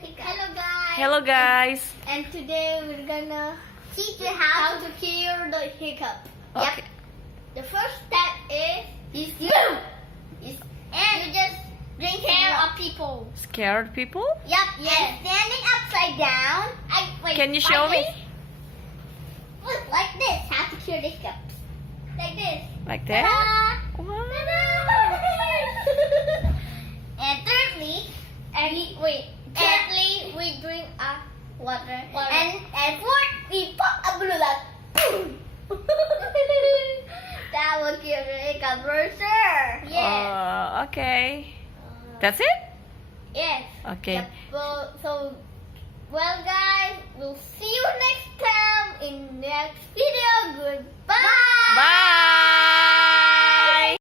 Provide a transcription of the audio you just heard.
hiccup. Hello guys. Hello guys. And today we're gonna teach you how to cure the hiccup. Okay. Yep. The first step is you just drink care of people. Scared people? Yep. Yes. And standing upside down. Wait, Can you show me? Look, like this. How to cure the hiccups. Like this. Like that? Ta-da! Wow. And thirdly, thirdly we drink water. And fourth, we pop a blue light. Boom. That will cure the hiccup for sure. Yes. Okay. That's it? Yes. Okay. Yep. Well guys, we'll see you next time in next video. Goodbye. Bye.